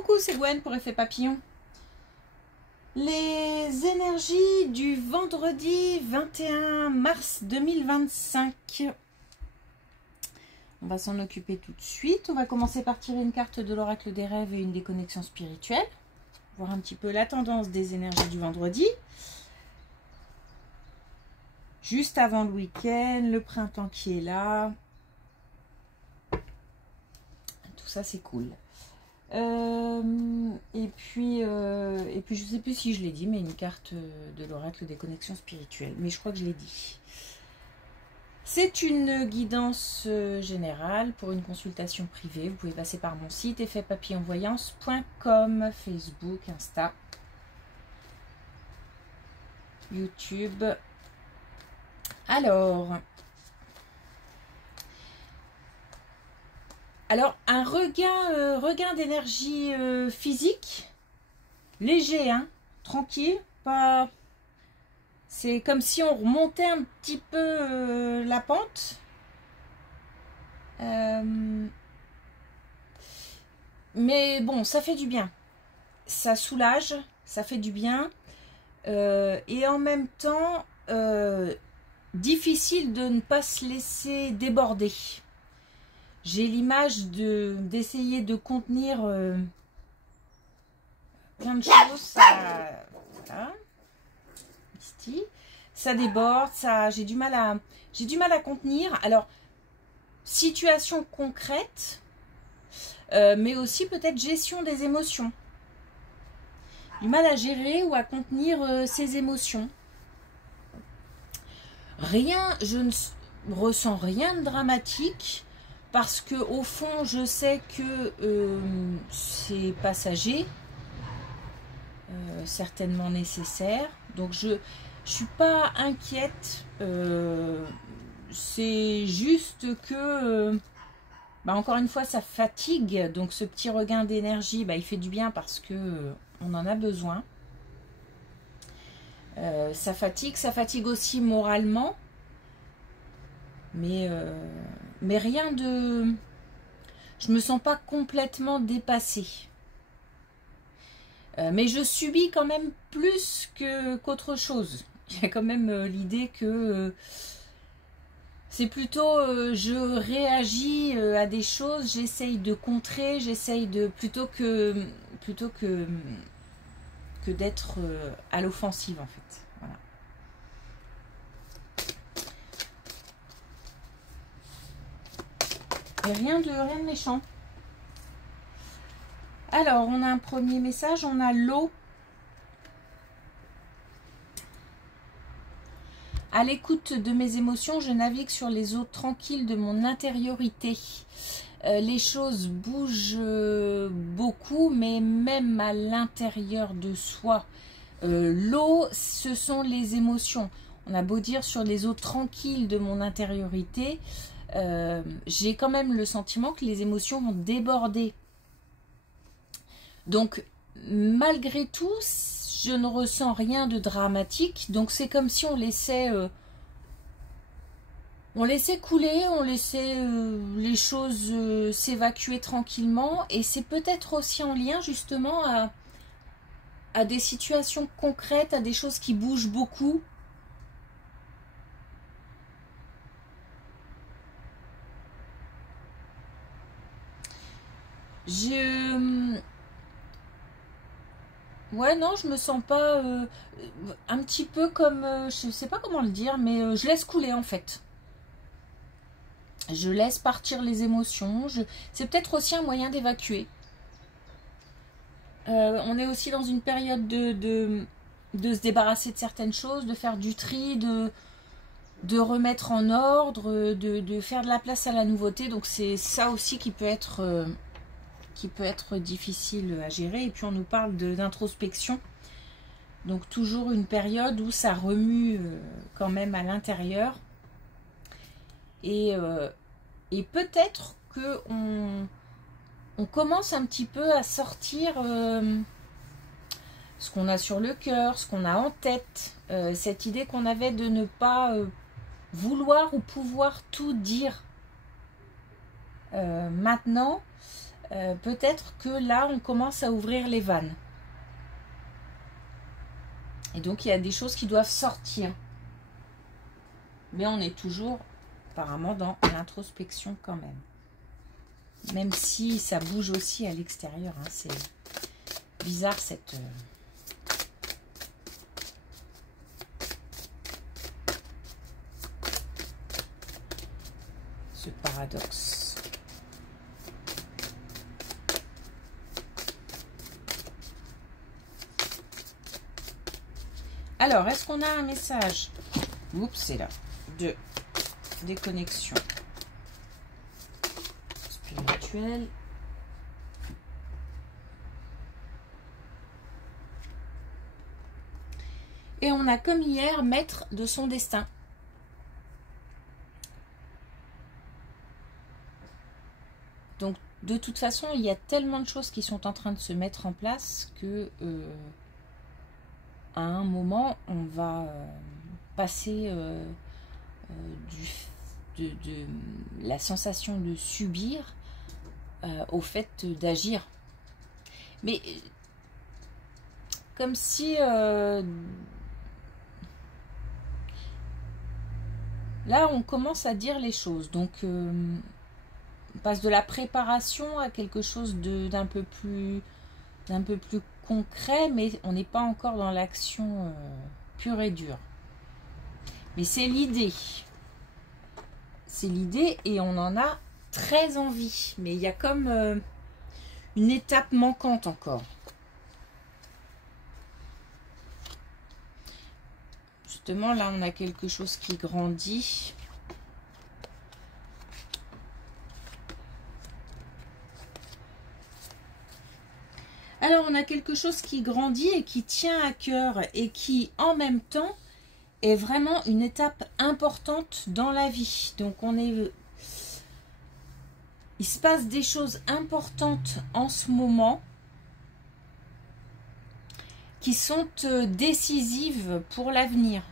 beaucoup Ségouane pour Effet Papillon. Les énergies du vendredi 21 mars 2025. On va s'en occuper tout de suite. On va commencer par tirer une carte de l'oracle des rêves et une des connexions spirituelles. Voir un petit peu la tendance des énergies du vendredi. Juste avant le week-end, le printemps qui est là. Tout ça, c'est cool. Et puis je sais plus si je l'ai dit, mais une carte de l'oracle des connexions spirituelles. Mais je crois que je l'ai dit. C'est une guidance générale pour une consultation privée. Vous pouvez passer par mon site effetpapillonvoyance.com, Facebook, Insta, YouTube. Alors, un regain d'énergie physique, léger, hein, tranquille, pas. C'est comme si on remontait un petit peu la pente. Mais bon, ça fait du bien. Ça soulage, ça fait du bien. Et en même temps, difficile de ne pas se laisser déborder. J'ai l'image d'essayer de contenir plein de choses. Ça, voilà. Ça déborde, j'ai du mal à contenir. Alors, situation concrète, mais aussi peut-être gestion des émotions. Du mal à gérer ou à contenir ses émotions. Je ne ressens rien de dramatique parce que au fond, je sais que c'est passager, certainement nécessaire. Donc je suis pas inquiète. C'est juste que encore une fois, ça fatigue. Donc ce petit regain d'énergie, il fait du bien parce que on en a besoin. Ça fatigue aussi moralement, mais rien de. Je me sens pas complètement dépassée. Mais je subis quand même plus qu'autre chose. Il y a quand même l'idée que c'est plutôt je réagis à des choses, j'essaye de contrer, j'essaye de plutôt que d'être à l'offensive en fait. Voilà. Et rien de méchant. Alors, on a un premier message, on a l'eau. À l'écoute de mes émotions, je navigue sur les eaux tranquilles de mon intériorité. Les choses bougent beaucoup, mais même à l'intérieur de soi. L'eau, ce sont les émotions. On a beau dire sur les eaux tranquilles de mon intériorité, j'ai quand même le sentiment que les émotions vont déborder. Donc, malgré tout, je ne ressens rien de dramatique. Donc, c'est comme si on laissait couler, on laissait les choses s'évacuer tranquillement. Et c'est peut-être aussi en lien, justement, à des situations concrètes, à des choses qui bougent beaucoup. Ouais, non, je me sens pas un petit peu comme, je sais pas comment le dire, mais je laisse couler en fait. Je laisse partir les émotions. C'est peut-être aussi un moyen d'évacuer. On est aussi dans une période de se débarrasser de certaines choses, de faire du tri, de remettre en ordre, de faire de la place à la nouveauté. Donc c'est ça aussi qui peut être difficile à gérer. Et puis on nous parle d'introspection. Donc toujours une période où ça remue quand même à l'intérieur. Et peut-être que on commence un petit peu à sortir ce qu'on a sur le cœur, ce qu'on a en tête, cette idée qu'on avait de ne pas vouloir ou pouvoir tout dire. Maintenant, peut-être que là, on commence à ouvrir les vannes. Et donc, il y a des choses qui doivent sortir. Mais on est toujours, apparemment, dans l'introspection quand même. Même si ça bouge aussi à l'extérieur. Hein. C'est bizarre cette... ce paradoxe. Alors, est-ce qu'on a un message? Oups, c'est là. De déconnexion spirituelle. Et on a comme hier, maître de son destin. Donc, de toute façon, il y a tellement de choses qui sont en train de se mettre en place que à un moment, on va passer de la sensation de subir au fait d'agir. Mais comme si là, on commence à dire les choses. Donc, on passe de la préparation à quelque chose d'un peu plus concret, mais on n'est pas encore dans l'action pure et dure. Mais c'est l'idée. C'est l'idée et on en a très envie. Mais il y a comme une étape manquante encore. Justement, là, on a quelque chose qui grandit. Alors, on a quelque chose qui grandit et qui tient à cœur et qui, en même temps, est vraiment une étape importante dans la vie. Donc, il se passe des choses importantes en ce moment qui sont décisives pour l'avenir.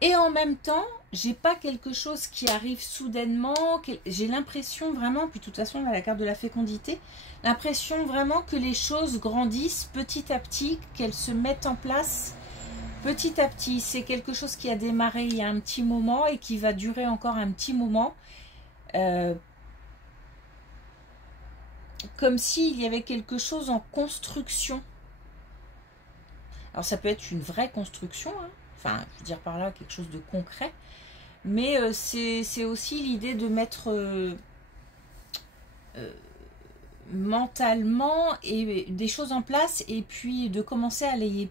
Et en même temps, j'ai pas quelque chose qui arrive soudainement. J'ai l'impression vraiment, puis de toute façon, on a la carte de la fécondité, l'impression vraiment que les choses grandissent petit à petit, qu'elles se mettent en place petit à petit. C'est quelque chose qui a démarré il y a un petit moment et qui va durer encore un petit moment. Comme s'il y avait quelque chose en construction. Alors ça peut être une vraie construction, hein. Enfin, je veux dire par là quelque chose de concret. Mais c'est aussi l'idée de mettre mentalement et des choses en place et puis de commencer à les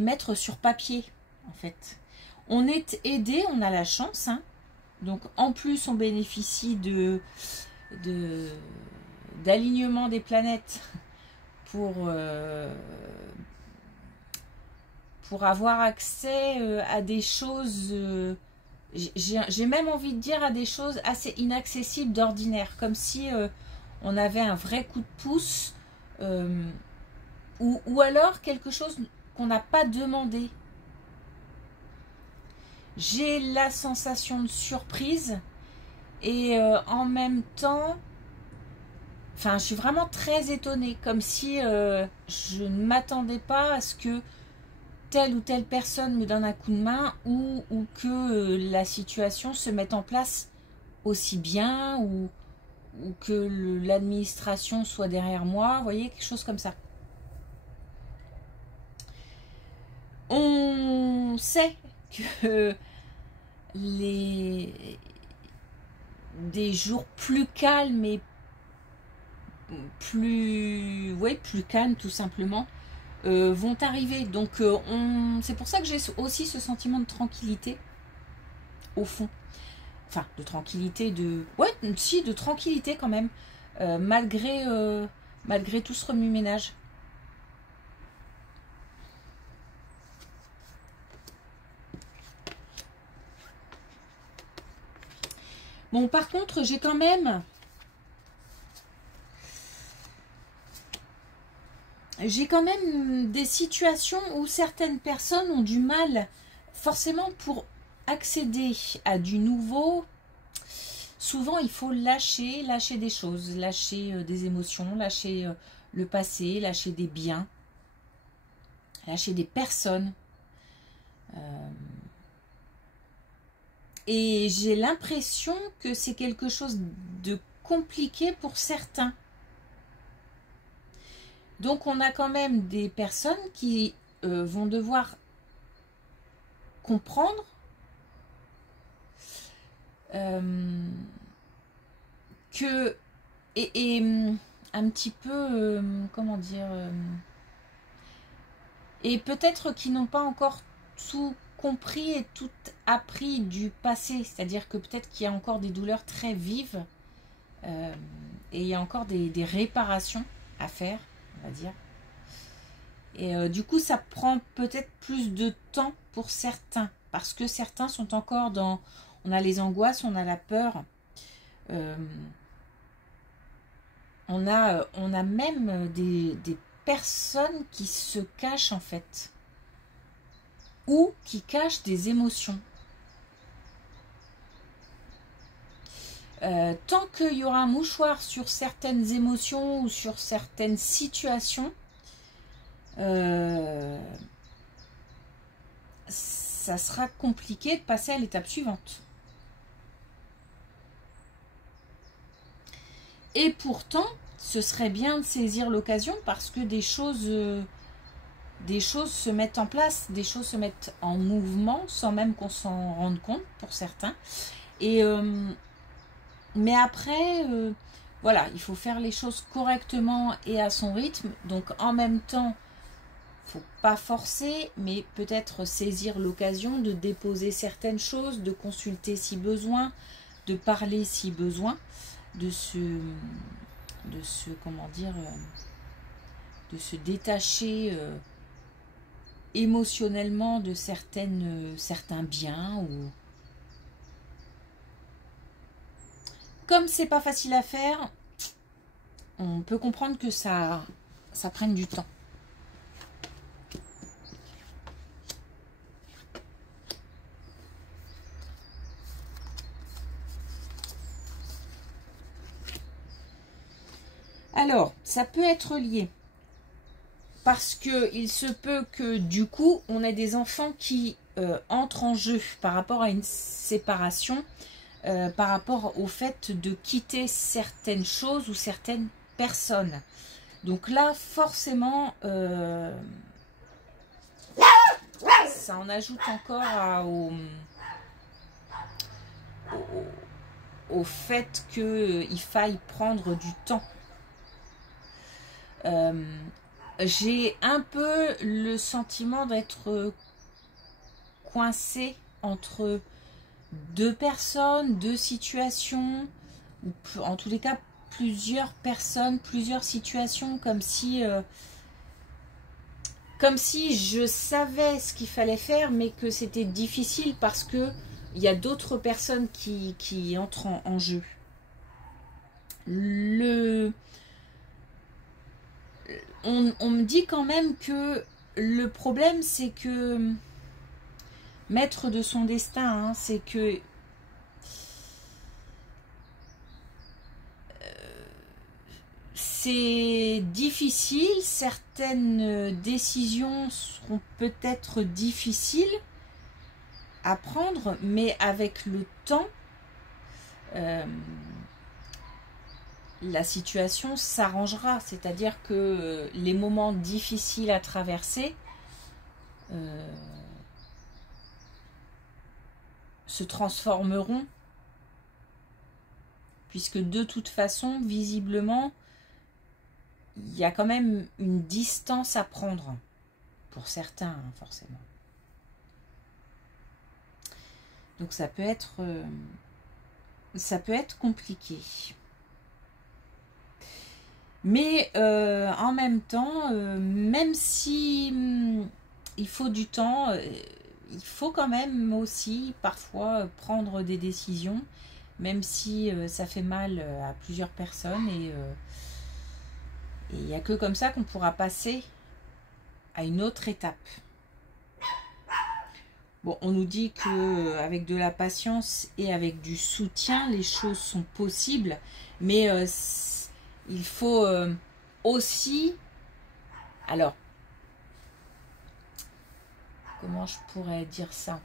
mettre sur papier, en fait. On est aidé, on a la chance, hein. Donc en plus on bénéficie d'alignement des planètes pour avoir accès à des choses, j'ai même envie de dire à des choses assez inaccessibles d'ordinaire, comme si on avait un vrai coup de pouce, ou alors quelque chose qu'on n'a pas demandé. J'ai la sensation de surprise et en même temps, enfin, je suis vraiment très étonnée, comme si je ne m'attendais pas à ce que telle ou telle personne me donne un coup de main ou que la situation se mette en place aussi bien ou que l'administration soit derrière moi, vous voyez, quelque chose comme ça. On sait que des jours plus calmes et plus calmes tout simplement vont arriver. Donc c'est pour ça que j'ai aussi ce sentiment de tranquillité au fond. Enfin, de tranquillité, de tranquillité quand même, malgré tout ce remue-ménage. Bon, par contre, j'ai quand même des situations où certaines personnes ont du mal, forcément pour accéder à du nouveau, souvent il faut lâcher des choses, lâcher des émotions, lâcher le passé, lâcher des biens, lâcher des personnes. Et j'ai l'impression que c'est quelque chose de compliqué pour certains. Donc on a quand même des personnes qui vont devoir comprendre que et un petit peu comment dire et peut-être qu'ils n'ont pas encore tout compris et tout appris du passé, c'est-à-dire que peut-être qu'il y a encore des douleurs très vives et il y a encore des réparations à faire, on va dire. Et du coup, ça prend peut-être plus de temps pour certains, parce que certains sont encore dans... On a les angoisses, on a la peur, on a même des personnes qui se cachent en fait, ou qui cachent des émotions. Tant qu'il y aura un mouchoir sur certaines émotions ou sur certaines situations, ça sera compliqué de passer à l'étape suivante. Et pourtant, ce serait bien de saisir l'occasion parce que des choses se mettent en place, des choses se mettent en mouvement sans même qu'on s'en rende compte pour certains. Et mais après, voilà, il faut faire les choses correctement et à son rythme. Donc en même temps, faut pas forcer, mais peut-être saisir l'occasion de déposer certaines choses, de consulter si besoin, de parler si besoin, de se comment dire, de se détacher émotionnellement de certains biens ou comme c'est pas facile à faire, on peut comprendre que ça prenne du temps. Alors, ça peut être lié parce que il se peut que du coup, on ait des enfants qui entrent en jeu par rapport à une séparation, par rapport au fait de quitter certaines choses ou certaines personnes. Donc là, forcément, ça en ajoute encore au fait qu'il faille prendre du temps. J'ai un peu le sentiment d'être coincée entre deux personnes, deux situations, ou en tous les cas plusieurs personnes, plusieurs situations, comme si je savais ce qu'il fallait faire, mais que c'était difficile parce que il y a d'autres personnes qui entrent en jeu. On me dit quand même que le problème, c'est que maître de son destin, hein, c'est que c'est difficile, certaines décisions seront peut-être difficiles à prendre, mais avec le temps, la situation s'arrangera, c'est-à-dire que les moments difficiles à traverser se transformeront, puisque de toute façon, visiblement, il y a quand même une distance à prendre, pour certains, hein, forcément. Donc ça peut être compliqué. Mais en même temps, même si il faut du temps, il faut quand même aussi parfois prendre des décisions, même si ça fait mal à plusieurs personnes. Et il n'y a que comme ça qu'on pourra passer à une autre étape. Bon, on nous dit que avec de la patience et avec du soutien, les choses sont possibles, mais il faut aussi, alors, comment je pourrais dire ça?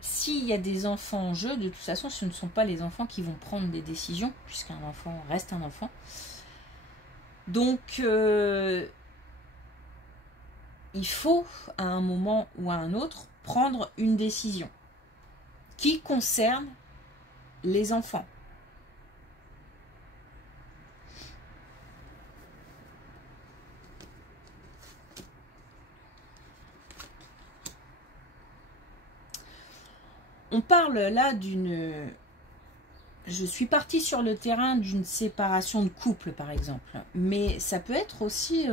S'il y a des enfants en jeu, de toute façon, ce ne sont pas les enfants qui vont prendre des décisions, puisqu'un enfant reste un enfant. Donc, il faut, à un moment ou à un autre, prendre une décision qui concerne les enfants. On parle là d'une... Je suis partie sur le terrain d'une séparation de couple, par exemple. Mais ça peut être aussi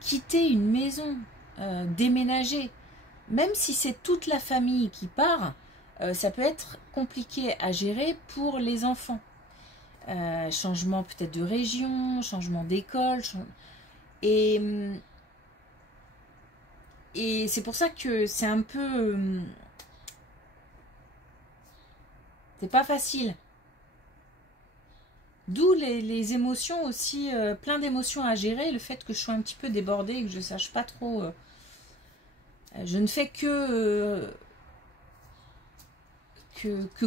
quitter une maison, déménager. Même si c'est toute la famille qui part, ça peut être compliqué à gérer pour les enfants. Changement peut-être de région, changement d'école. Et c'est pour ça que c'est un peu... c'est pas facile. D'où les émotions aussi, plein d'émotions à gérer, le fait que je sois un petit peu débordée et que je ne sache pas trop... je ne fais que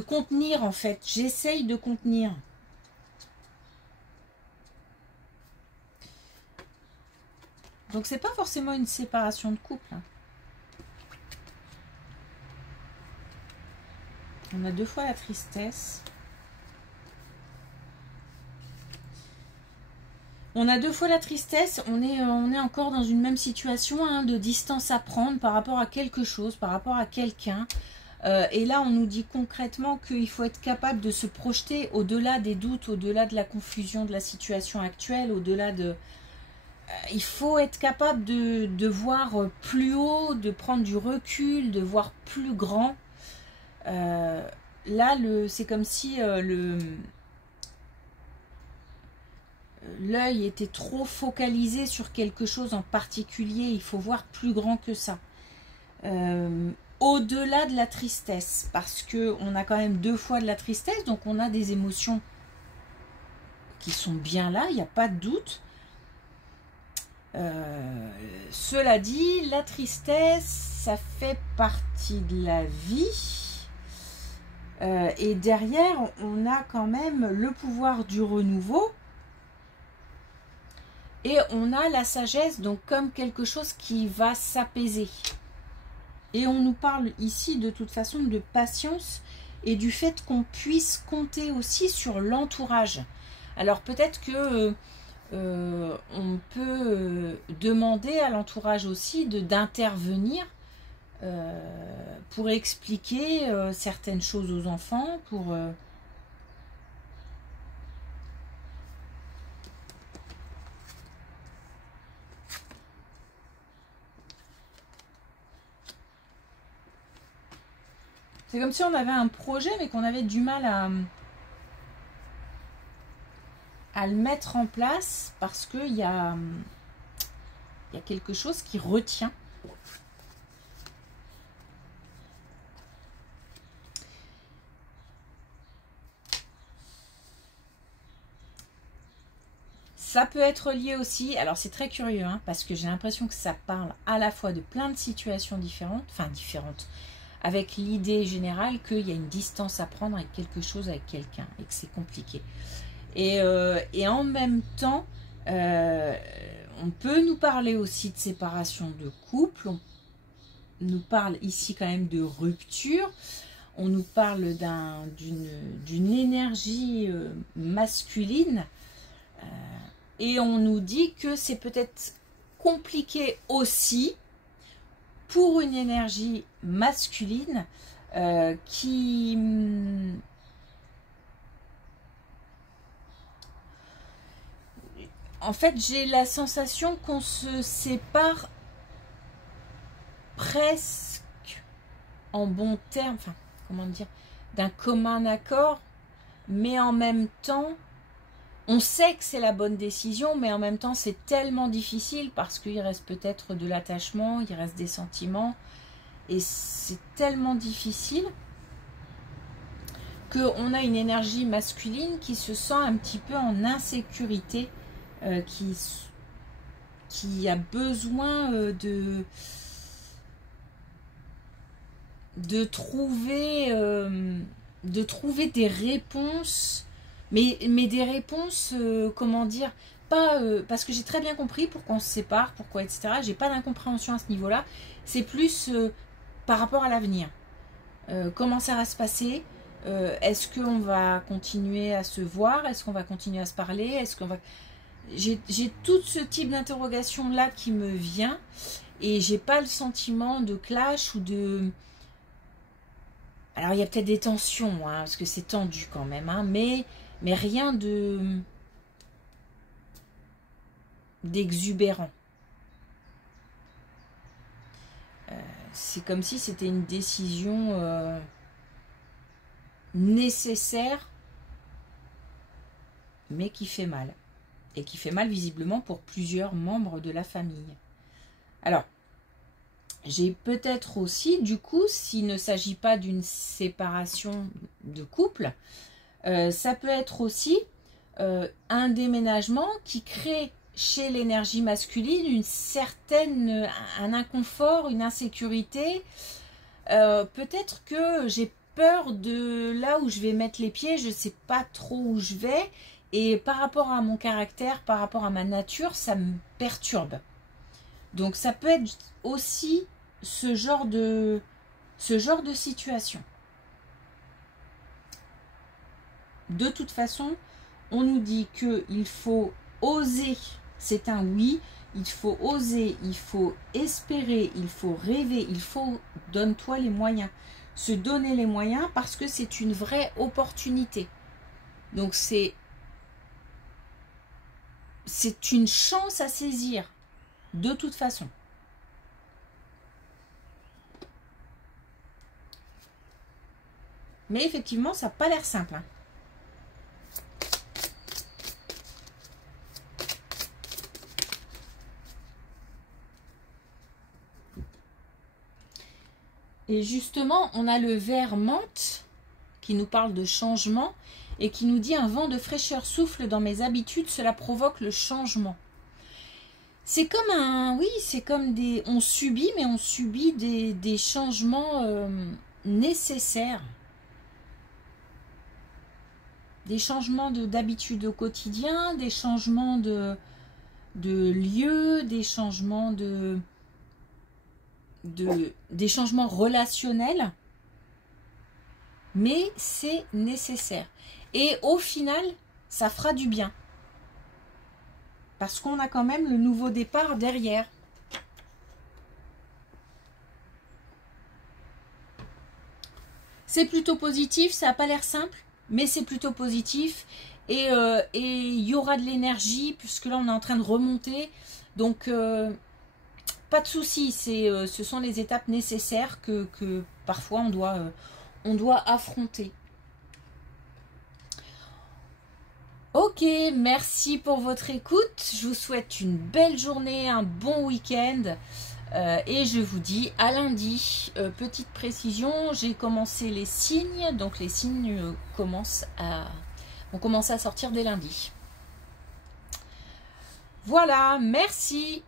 contenir en fait. J'essaye de contenir. Donc c'est pas forcément une séparation de couple. Hein. On a 2 fois la tristesse. On a 2 fois la tristesse, on est encore dans une même situation hein, de distance à prendre par rapport à quelque chose, par rapport à quelqu'un. Et là, on nous dit concrètement qu'il faut être capable de se projeter au-delà des doutes, au-delà de la confusion de la situation actuelle, au-delà de... il faut être capable de voir plus haut, de prendre du recul, de voir plus grand. Là, c'est comme si l'œil était trop focalisé sur quelque chose en particulier. Il faut voir plus grand que ça. Au-delà de la tristesse, parce qu'on a quand même 2 fois de la tristesse, donc on a des émotions qui sont bien là, il n'y a pas de doute. Cela dit, la tristesse, ça fait partie de la vie. Et derrière, on a quand même le pouvoir du renouveau. Et on a la sagesse, donc comme quelque chose qui va s'apaiser. Et on nous parle ici de toute façon de patience et du fait qu'on puisse compter aussi sur l'entourage. Alors peut-être que on peut demander à l'entourage aussi d'intervenir pour expliquer certaines choses aux enfants, pour... C'est comme si on avait un projet, mais qu'on avait du mal à le mettre en place parce qu'il y a quelque chose qui retient. Ça peut être lié aussi, alors c'est très curieux, hein, parce que j'ai l'impression que ça parle à la fois de plein de situations différentes, enfin différentes, avec l'idée générale qu'il y a une distance à prendre avec quelque chose, avec quelqu'un, et que c'est compliqué. Et en même temps, on peut nous parler aussi de séparation de couple, on nous parle ici quand même de rupture, on nous parle d'une énergie masculine, et on nous dit que c'est peut-être compliqué aussi pour une énergie masculine qui... En fait, j'ai la sensation qu'on se sépare presque en bon terme, enfin, comment dire, d'un commun accord, mais en même temps, On sait que c'est la bonne décision, mais en même temps, c'est tellement difficile parce qu'il reste peut-être de l'attachement, il reste des sentiments. Et c'est tellement difficile qu'on a une énergie masculine qui se sent un petit peu en insécurité, qui a besoin de trouver des réponses, mais des réponses, comment dire, pas parce que j'ai très bien compris pourquoi on se sépare, pourquoi, etc. J'ai pas d'incompréhension à ce niveau-là. C'est plus par rapport à l'avenir. Comment ça va se passer? Est-ce qu'on va continuer à se voir? Est-ce qu'on va continuer à se parler? Est-ce qu'on va... J'ai tout ce type d'interrogation là qui me vient et j'ai pas le sentiment de clash ou de... Alors il y a peut-être des tensions, hein, parce que c'est tendu quand même, hein, mais rien d'exubérant. C'est comme si c'était une décision nécessaire, mais qui fait mal. Et qui fait mal visiblement pour plusieurs membres de la famille. Alors, j'ai peut-être aussi, du coup, s'il ne s'agit pas d'une séparation de couple, ça peut être aussi un déménagement qui crée chez l'énergie masculine un inconfort, une insécurité. Peut-être que j'ai peur de là où je vais mettre les pieds, je ne sais pas trop où je vais. Et par rapport à mon caractère, par rapport à ma nature, ça me perturbe. Donc ça peut être aussi ce genre de situation. De toute façon, on nous dit qu'il faut oser, c'est un oui, il faut oser, il faut espérer, il faut rêver, il faut donne-toi les moyens. Se donner les moyens parce que c'est une vraie opportunité. Donc c'est une chance à saisir, de toute façon. Mais effectivement, ça n'a pas l'air simple. Hein. Et justement, on a le ver menthe qui nous parle de changement et qui nous dit un vent de fraîcheur souffle dans mes habitudes, cela provoque le changement. C'est comme un... Oui, c'est comme des... On subit, mais on subit des changements nécessaires. Des changements d'habitude au quotidien, des changements de lieu, des changements des changements relationnels. Mais c'est nécessaire. Et au final, ça fera du bien. Parce qu'on a quand même le nouveau départ derrière. C'est plutôt positif, ça n'a pas l'air simple, mais c'est plutôt positif. Et il y aura de l'énergie, puisque là on est en train de remonter. Donc, pas de souci, ce sont les étapes nécessaires que parfois on doit affronter. Ok, merci pour votre écoute. Je vous souhaite une belle journée, un bon week-end. Et je vous dis à lundi. Petite précision, j'ai commencé les signes. Donc les signes vont commencer à sortir dès lundi. Voilà, merci.